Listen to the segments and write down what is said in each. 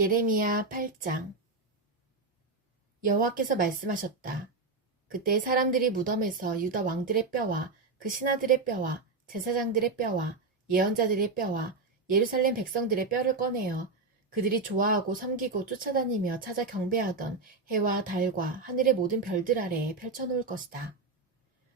예레미야 8장. 여호와께서 말씀하셨다. 그때 사람들이 무덤에서 유다 왕들의 뼈와 그 신하들의 뼈와 제사장들의 뼈와 예언자들의 뼈와 예루살렘 백성들의 뼈를 꺼내어 그들이 좋아하고 섬기고 쫓아다니며 찾아 경배하던 해와 달과 하늘의 모든 별들 아래에 펼쳐놓을 것이다.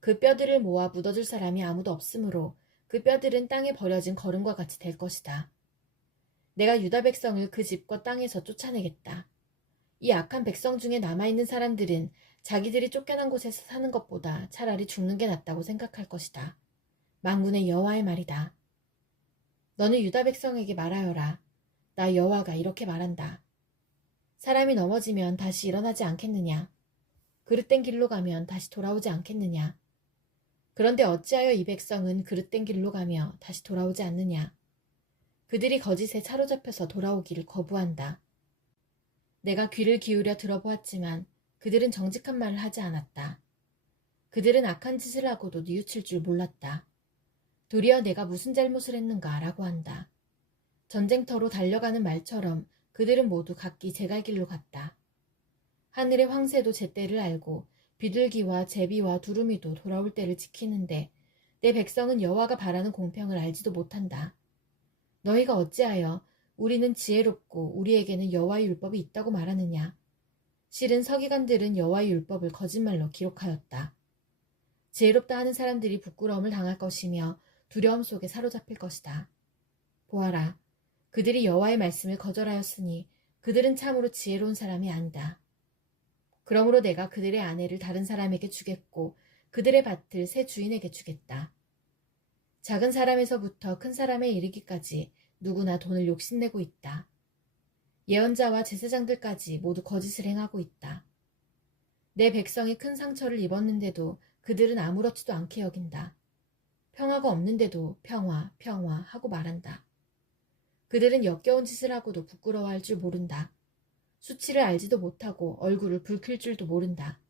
그 뼈들을 모아 묻어줄 사람이 아무도 없으므로 그 뼈들은 땅에 버려진 거름과 같이 될 것이다. 내가 유다 백성을 그 집과 땅에서 쫓아내겠다. 이 악한 백성 중에 남아있는 사람들은 자기들이 쫓겨난 곳에서 사는 것보다 차라리 죽는 게 낫다고 생각할 것이다. 만군의 여호와의 말이다. 너는 유다 백성에게 말하여라. 나 여호와가 이렇게 말한다. 사람이 넘어지면 다시 일어나지 않겠느냐? 그릇된 길로 가면 다시 돌아오지 않겠느냐? 그런데 어찌하여 이 백성은 그릇된 길로 가며 다시 돌아오지 않느냐? 그들이 거짓에 사로잡혀서 돌아오기를 거부한다. 내가 귀를 기울여 들어보았지만 그들은 정직한 말을 하지 않았다. 그들은 악한 짓을 하고도 뉘우칠 줄 몰랐다. 도리어 내가 무슨 잘못을 했는가 라고 한다. 전쟁터로 달려가는 말처럼 그들은 모두 각기 제갈 길로 갔다. 하늘의 황새도 제때를 알고 비둘기와 제비와 두루미도 돌아올 때를 지키는데 내 백성은 여호와가 바라는 공평을 알지도 못한다. 너희가 어찌하여 우리는 지혜롭고 우리에게는 여호와의 율법이 있다고 말하느냐? 실은 서기관들은 여호와의 율법을 거짓말로 기록하였다. 지혜롭다 하는 사람들이 부끄러움을 당할 것이며 두려움 속에 사로잡힐 것이다. 보아라, 그들이 여호와의 말씀을 거절하였으니 그들은 참으로 지혜로운 사람이 아니다. 그러므로 내가 그들의 아내를 다른 사람에게 주겠고 그들의 밭을 새 주인에게 주겠다. 작은 사람에서부터 큰 사람에 이르기까지 누구나 돈을 욕심내고 있다. 예언자와 제사장들까지 모두 거짓을 행하고 있다. 내 백성이 큰 상처를 입었는데도 그들은 아무렇지도 않게 여긴다. 평화가 없는데도 평화, 평화 하고 말한다. 그들은 역겨운 짓을 하고도 부끄러워할 줄 모른다. 수치를 알지도 못하고 얼굴을 붉힐 줄도 모른다.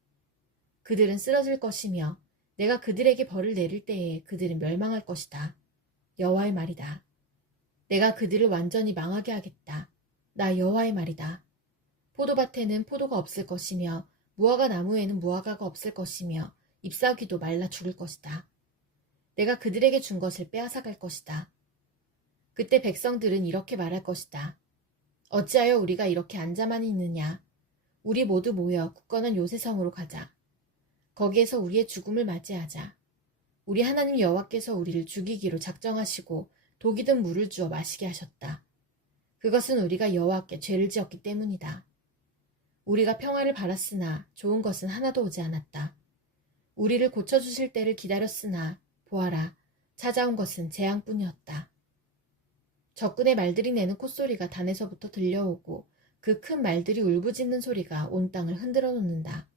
그들은 쓰러질 것이며 내가 그들에게 벌을 내릴 때에 그들은 멸망할 것이다. 여호와의 말이다. 내가 그들을 완전히 망하게 하겠다. 나 여호와의 말이다. 포도밭에는 포도가 없을 것이며 무화과 나무에는 무화과가 없을 것이며 잎사귀도 말라 죽을 것이다. 내가 그들에게 준 것을 빼앗아갈 것이다. 그때 백성들은 이렇게 말할 것이다. 어찌하여 우리가 이렇게 앉아만 있느냐? 우리 모두 모여 굳건한 요새성으로 가자. 거기에서 우리의 죽음을 맞이하자. 우리 하나님 여호와께서 우리를 죽이기로 작정하시고 독이 든 물을 주어 마시게 하셨다. 그것은 우리가 여호와께 죄를 지었기 때문이다. 우리가 평화를 바랐으나 좋은 것은 하나도 오지 않았다. 우리를 고쳐주실 때를 기다렸으나 보아라, 찾아온 것은 재앙뿐이었다. 적군의 말들이 내는 콧소리가 단에서부터 들려오고 그 큰 말들이 울부짖는 소리가 온 땅을 흔들어 놓는다.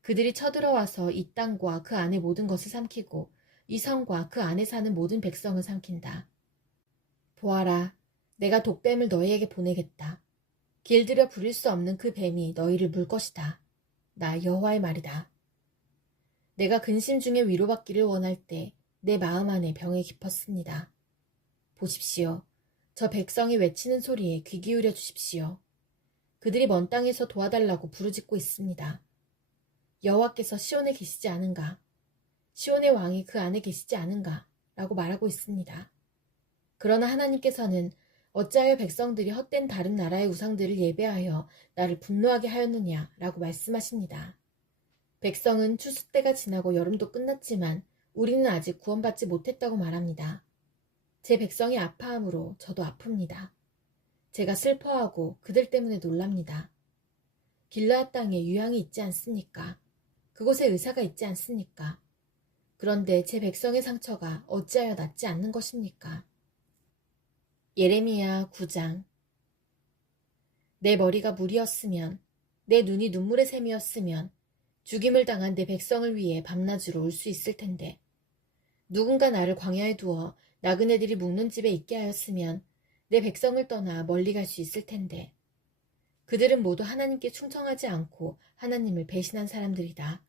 그들이 쳐들어와서 이 땅과 그 안의 모든 것을 삼키고 이 성과 그 안에 사는 모든 백성을 삼킨다. 보아라, 내가 독뱀을 너희에게 보내겠다. 길들여 부릴 수 없는 그 뱀이 너희를 물 것이다. 나 여호와의 말이다. 내가 근심 중에 위로받기를 원할 때 내 마음 안에 병에 깊었습니다. 보십시오. 저 백성이 외치는 소리에 귀 기울여 주십시오. 그들이 먼 땅에서 도와달라고 부르짖고 있습니다. 여호와께서 시온에 계시지 않은가? 시온의 왕이 그 안에 계시지 않은가? 라고 말하고 있습니다. 그러나 하나님께서는 어찌하여 백성들이 헛된 다른 나라의 우상들을 예배하여 나를 분노하게 하였느냐? 라고 말씀하십니다. 백성은 추수 때가 지나고 여름도 끝났지만 우리는 아직 구원받지 못했다고 말합니다. 제 백성이 아파함으로 저도 아픕니다. 제가 슬퍼하고 그들 때문에 놀랍니다. 길르앗 땅에 유향이 있지 않습니까? 그곳에 의사가 있지 않습니까? 그런데 제 백성의 상처가 어찌하여 낫지 않는 것입니까? 예레미야 9장. 내 머리가 물이었으면, 내 눈이 눈물의 샘이었으면 죽임을 당한 내 백성을 위해 밤낮으로 울 수 있을 텐데, 누군가 나를 광야에 두어 나그네들이 묵는 집에 있게 하였으면 내 백성을 떠나 멀리 갈 수 있을 텐데, 그들은 모두 하나님께 충성하지 않고 하나님을 배신한 사람들이다.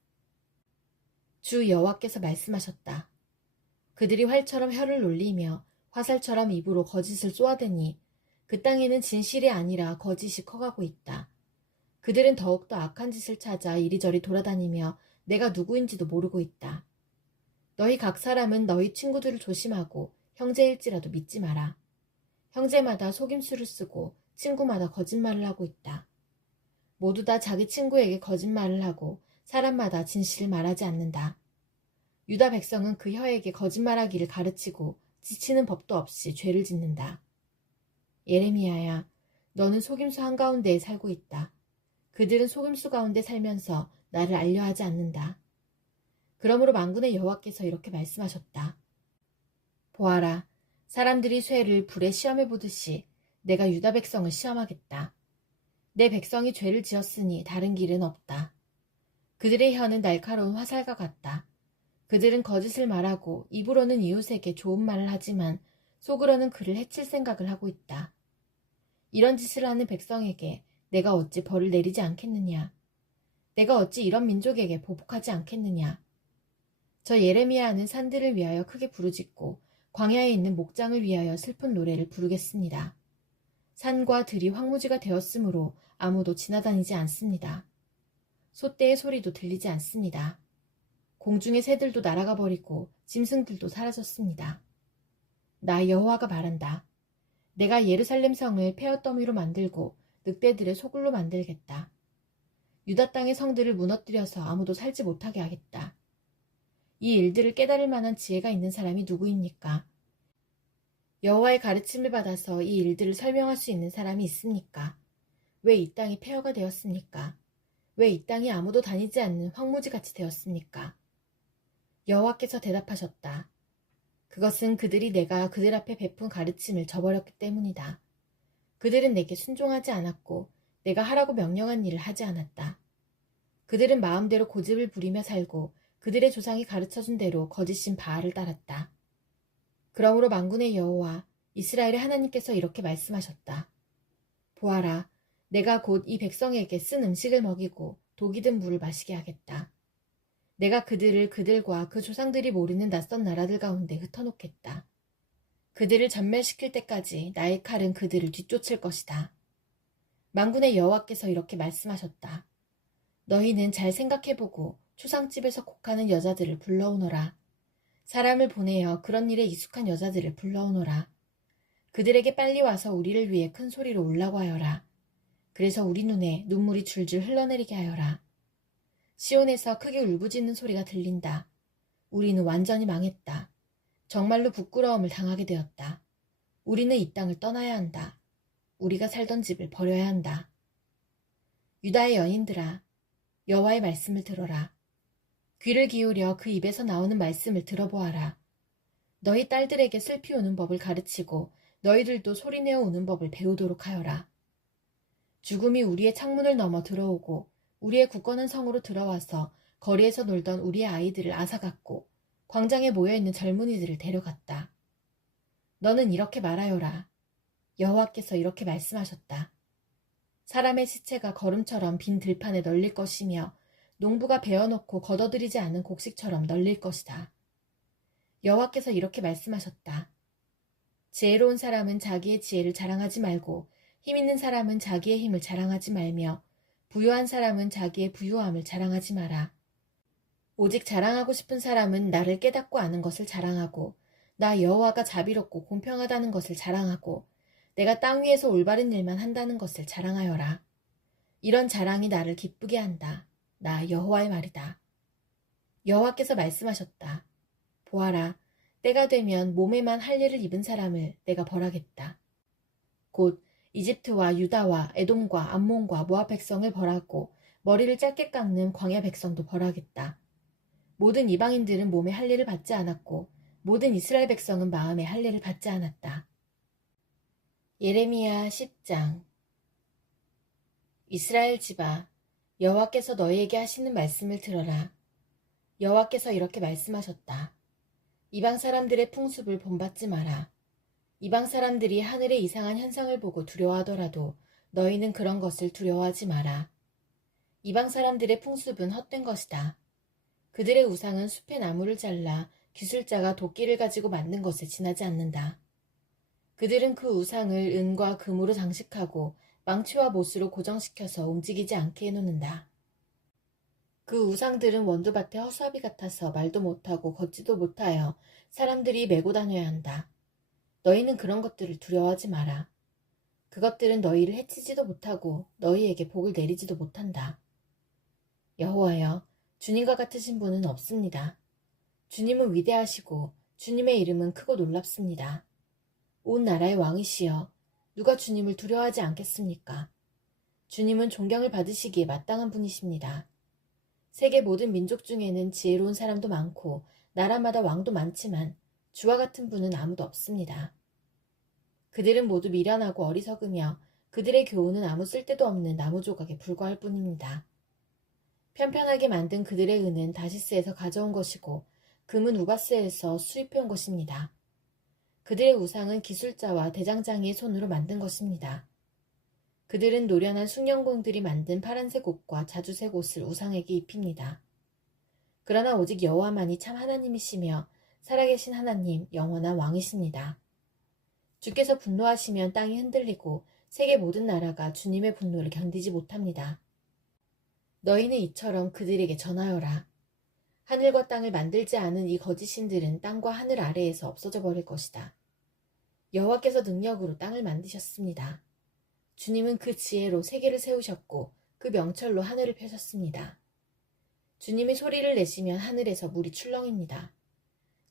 주 여호와께서 말씀하셨다. 그들이 활처럼 혀를 놀리며 화살처럼 입으로 거짓을 쏘아대니 그 땅에는 진실이 아니라 거짓이 커가고 있다. 그들은 더욱더 악한 짓을 찾아 이리저리 돌아다니며 내가 누구인지도 모르고 있다. 너희 각 사람은 너희 친구들을 조심하고 형제일지라도 믿지 마라. 형제마다 속임수를 쓰고 친구마다 거짓말을 하고 있다. 모두 다 자기 친구에게 거짓말을 하고 사람마다 진실을 말하지 않는다. 유다 백성은 그 혀에게 거짓말하기를 가르치고 지치는 법도 없이 죄를 짓는다. 예레미야야, 너는 속임수 한가운데에 살고 있다. 그들은 속임수 가운데 살면서 나를 알려하지 않는다. 그러므로 만군의 여호와께서 이렇게 말씀하셨다. 보아라, 사람들이 쇠를 불에 시험해 보듯이 내가 유다 백성을 시험하겠다. 내 백성이 죄를 지었으니 다른 길은 없다. 그들의 혀는 날카로운 화살과 같다. 그들은 거짓을 말하고 입으로는 이웃에게 좋은 말을 하지만 속으로는 그를 해칠 생각을 하고 있다. 이런 짓을 하는 백성에게 내가 어찌 벌을 내리지 않겠느냐. 내가 어찌 이런 민족에게 보복하지 않겠느냐. 저 예레미야는 산들을 위하여 크게 부르짖고 광야에 있는 목장을 위하여 슬픈 노래를 부르겠습니다. 산과 들이 황무지가 되었으므로 아무도 지나다니지 않습니다. 소떼의 소리도 들리지 않습니다. 공중의 새들도 날아가 버리고 짐승들도 사라졌습니다. 나 여호와가 말한다. 내가 예루살렘 성을 폐허더미로 만들고 늑대들의 소굴로 만들겠다. 유다 땅의 성들을 무너뜨려서 아무도 살지 못하게 하겠다. 이 일들을 깨달을 만한 지혜가 있는 사람이 누구입니까? 여호와의 가르침을 받아서 이 일들을 설명할 수 있는 사람이 있습니까? 왜 이 땅이 폐허가 되었습니까? 왜 이 땅이 아무도 다니지 않는 황무지같이 되었습니까? 여호와께서 대답하셨다. 그것은 그들이 내가 그들 앞에 베푼 가르침을 저버렸기 때문이다. 그들은 내게 순종하지 않았고 내가 하라고 명령한 일을 하지 않았다. 그들은 마음대로 고집을 부리며 살고 그들의 조상이 가르쳐준 대로 거짓인 바알을 따랐다. 그러므로 만군의 여호와 이스라엘의 하나님께서 이렇게 말씀하셨다. 보아라, 내가 곧 이 백성에게 쓴 음식을 먹이고 독이 든 물을 마시게 하겠다. 내가 그들을 그들과 그 조상들이 모르는 낯선 나라들 가운데 흩어놓겠다. 그들을 전멸시킬 때까지 나의 칼은 그들을 뒤쫓을 것이다. 만군의 여호와께서 이렇게 말씀하셨다. 너희는 잘 생각해보고 초상집에서 곡하는 여자들을 불러오너라. 사람을 보내어 그런 일에 익숙한 여자들을 불러오너라. 그들에게 빨리 와서 우리를 위해 큰 소리로 울라고 하여라. 그래서 우리 눈에 눈물이 줄줄 흘러내리게 하여라. 시온에서 크게 울부짖는 소리가 들린다. 우리는 완전히 망했다. 정말로 부끄러움을 당하게 되었다. 우리는 이 땅을 떠나야 한다. 우리가 살던 집을 버려야 한다. 유다의 여인들아, 여호와의 말씀을 들어라. 귀를 기울여 그 입에서 나오는 말씀을 들어보아라. 너희 딸들에게 슬피 우는 법을 가르치고 너희들도 소리내어 우는 법을 배우도록 하여라. 죽음이 우리의 창문을 넘어 들어오고 우리의 굳건한 성으로 들어와서 거리에서 놀던 우리의 아이들을 앗아갔고 광장에 모여있는 젊은이들을 데려갔다. 너는 이렇게 말하여라. 여호와께서 이렇게 말씀하셨다. 사람의 시체가 거름처럼 빈 들판에 널릴 것이며 농부가 베어놓고 걷어들이지 않은 곡식처럼 널릴 것이다. 여호와께서 이렇게 말씀하셨다. 지혜로운 사람은 자기의 지혜를 자랑하지 말고 힘 있는 사람은 자기의 힘을 자랑하지 말며 부유한 사람은 자기의 부유함을 자랑하지 마라. 오직 자랑하고 싶은 사람은 나를 깨닫고 아는 것을 자랑하고 나 여호와가 자비롭고 공평하다는 것을 자랑하고 내가 땅 위에서 올바른 일만 한다는 것을 자랑하여라. 이런 자랑이 나를 기쁘게 한다. 나 여호와의 말이다. 여호와께서 말씀하셨다. 보아라, 때가 되면 몸에만 할례를 입은 사람을 내가 벌하겠다. 곧 이집트와 유다와 에돔과 암몬과 모압 백성을 벌하고 머리를 짧게 깎는 광야 백성도 벌하겠다. 모든 이방인들은 몸에 할례를 받지 않았고 모든 이스라엘 백성은 마음에 할례를 받지 않았다. 예레미야 10장. 이스라엘 집아, 여호와께서 너희에게 하시는 말씀을 들어라. 여호와께서 이렇게 말씀하셨다. 이방 사람들의 풍습을 본받지 마라. 이방 사람들이 하늘의 이상한 현상을 보고 두려워하더라도 너희는 그런 것을 두려워하지 마라. 이방 사람들의 풍습은 헛된 것이다. 그들의 우상은 숲의 나무를 잘라 기술자가 도끼를 가지고 만든 것에 지나지 않는다. 그들은 그 우상을 은과 금으로 장식하고 망치와 못으로 고정시켜서 움직이지 않게 해놓는다. 그 우상들은 원두밭의 허수아비 같아서 말도 못하고 걷지도 못하여 사람들이 메고 다녀야 한다. 너희는 그런 것들을 두려워하지 마라. 그것들은 너희를 해치지도 못하고 너희에게 복을 내리지도 못한다. 여호와여, 주님과 같으신 분은 없습니다. 주님은 위대하시고 주님의 이름은 크고 놀랍습니다. 온 나라의 왕이시여, 누가 주님을 두려워하지 않겠습니까? 주님은 존경을 받으시기에 마땅한 분이십니다. 세계 모든 민족 중에는 지혜로운 사람도 많고 나라마다 왕도 많지만 주와 같은 분은 아무도 없습니다. 그들은 모두 미련하고 어리석으며 그들의 교훈은 아무 쓸데도 없는 나무 조각에 불과할 뿐입니다. 편편하게 만든 그들의 은은 다시스에서 가져온 것이고 금은 우바스에서 수입해온 것입니다. 그들의 우상은 기술자와 대장장이의 손으로 만든 것입니다. 그들은 노련한 숭늉공들이 만든 파란색 옷과 자주색 옷을 우상에게 입힙니다. 그러나 오직 여호와만이 참 하나님이시며 살아계신 하나님, 영원한 왕이십니다. 주께서 분노하시면 땅이 흔들리고 세계 모든 나라가 주님의 분노를 견디지 못합니다. 너희는 이처럼 그들에게 전하여라. 하늘과 땅을 만들지 않은 이 거짓신들은 땅과 하늘 아래에서 없어져 버릴 것이다. 여호와께서 능력으로 땅을 만드셨습니다. 주님은 그 지혜로 세계를 세우셨고 그 명철로 하늘을 펴셨습니다. 주님이 소리를 내시면 하늘에서 물이 출렁입니다.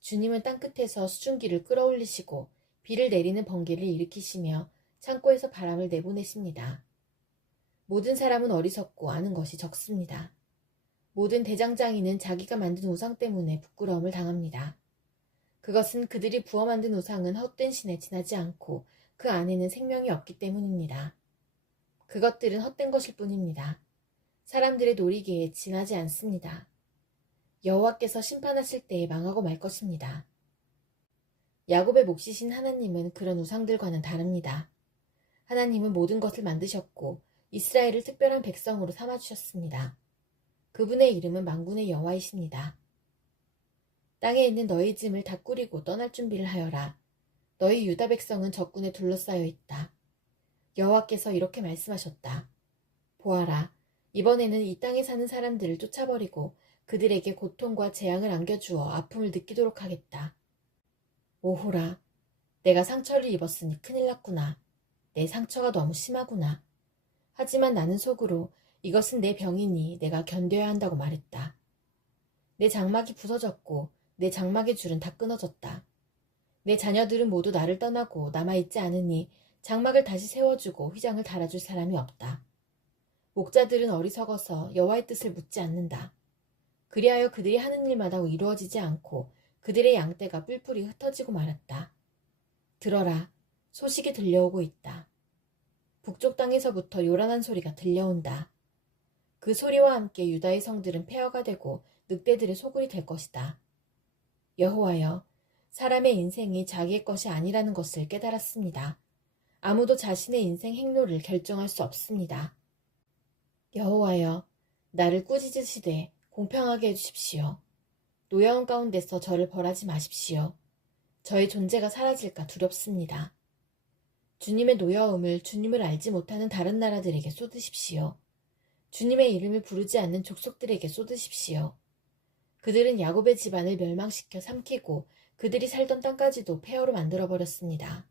주님은 땅끝에서 수증기를 끌어올리시고 비를 내리는 번개를 일으키시며 창고에서 바람을 내보내십니다. 모든 사람은 어리석고 아는 것이 적습니다. 모든 대장장이는 자기가 만든 우상 때문에 부끄러움을 당합니다. 그것은 그들이 부어 만든 우상은 헛된 신에 지나지 않고 그 안에는 생명이 없기 때문입니다. 그것들은 헛된 것일 뿐입니다. 사람들의 놀이기에 지나지 않습니다. 여호와께서 심판하실 때에 망하고 말 것입니다. 야곱의 몫이신 하나님은 그런 우상들과는 다릅니다. 하나님은 모든 것을 만드셨고 이스라엘을 특별한 백성으로 삼아주셨습니다. 그분의 이름은 만군의 여호와이십니다. 땅에 있는 너희 짐을 다 꾸리고 떠날 준비를 하여라. 너희 유다 백성은 적군에 둘러싸여 있다. 여호와께서 이렇게 말씀하셨다. 보아라, 이번에는 이 땅에 사는 사람들을 쫓아버리고 그들에게 고통과 재앙을 안겨주어 아픔을 느끼도록 하겠다. 오호라, 내가 상처를 입었으니 큰일 났구나. 내 상처가 너무 심하구나. 하지만 나는 속으로 이것은 내 병이니 내가 견뎌야 한다고 말했다. 내 장막이 부서졌고 내 장막의 줄은 다 끊어졌다. 내 자녀들은 모두 나를 떠나고 남아있지 않으니 장막을 다시 세워주고 휘장을 달아줄 사람이 없다. 목자들은 어리석어서 여호와의 뜻을 묻지 않는다. 그리하여 그들이 하는 일마다 이루어지지 않고 그들의 양떼가 뿔뿔이 흩어지고 말았다. 들어라, 소식이 들려오고 있다. 북쪽 땅에서부터 요란한 소리가 들려온다. 그 소리와 함께 유다의 성들은 폐허가 되고 늑대들의 소굴이 될 것이다. 여호와여, 사람의 인생이 자기의 것이 아니라는 것을 깨달았습니다. 아무도 자신의 인생 행로를 결정할 수 없습니다. 여호와여, 나를 꾸짖으시되 공평하게 해주십시오. 노여움 가운데서 저를 벌하지 마십시오. 저의 존재가 사라질까 두렵습니다. 주님의 노여움을 주님을 알지 못하는 다른 나라들에게 쏟으십시오. 주님의 이름을 부르지 않는 족속들에게 쏟으십시오. 그들은 야곱의 집안을 멸망시켜 삼키고 그들이 살던 땅까지도 폐허로 만들어버렸습니다.